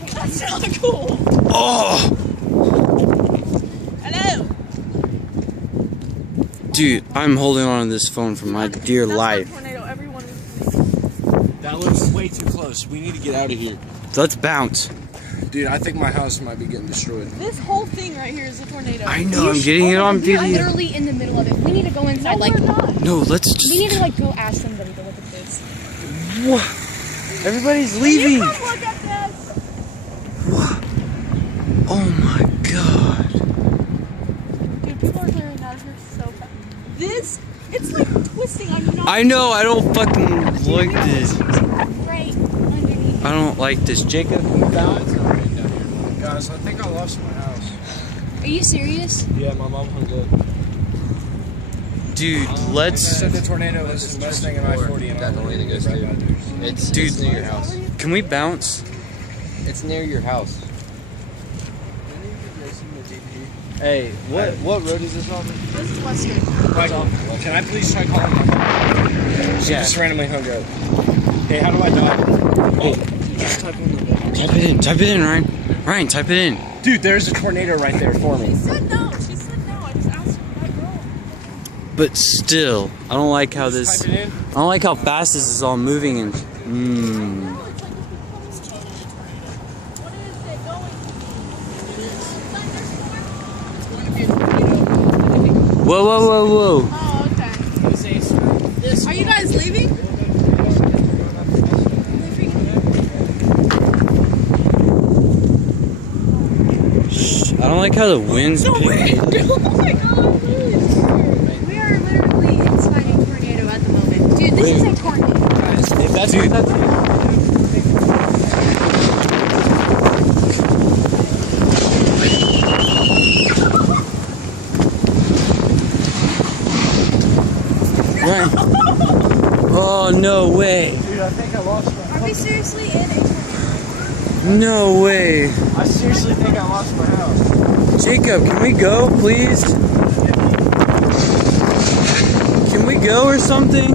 That's not cool. Oh! Hello. Dude, I'm holding on to this phone for my dear life. Tornado. Everyone is... That looks way too close. We need to get out of here. Let's bounce. Dude, I think my house might be getting destroyed. This whole thing right here is a tornado. I know, I'm getting it on We're video. literally in the middle of it. We need to go inside. No, we're not. No, let's just... We need to go ask somebody to look at this. What? Everybody's Can leaving. you come look at this? What? Oh my god. Dude, people are clearing out of here so fast. This, it's like twisting. I'm not. I know, I don't fucking like this. Right underneath. I don't like this. Jacob, you bounce? It's not raining down here. Guys, I think I lost my house. Are you serious? Yeah, my mom hung up. Dude, They let's... said the tornado was investing in I-40 and Got the way that goes through. It's near your house. Can we bounce? It's near your house. Hey, what road is this on? This is Western. Michael, can I please try calling my mom? She Yeah. just randomly hung up. Hey, how do I dial? Oh, just type in the Type it in, Ryan. Ryan, type it in. Dude, there's a tornado right there for me. She said no. She said no. I just asked for that girl. But still, I don't like how this... Type it in. I don't like how fast this is all moving and... No, it's like it's supposed to. What is it going? Whoa, whoa, whoa, whoa. Oh, okay. Are you guys leaving? I don't like how the wind's picking. Oh my god, please. We are literally inside a tornado at the moment. Dude, this is a tornado. Guys, if that's what that's... Ryan. Oh, no way. Dude, I think I lost my Are we seriously in a tornado? No way. I seriously think I lost my house. Jacob, can we go, please? Can we go or something?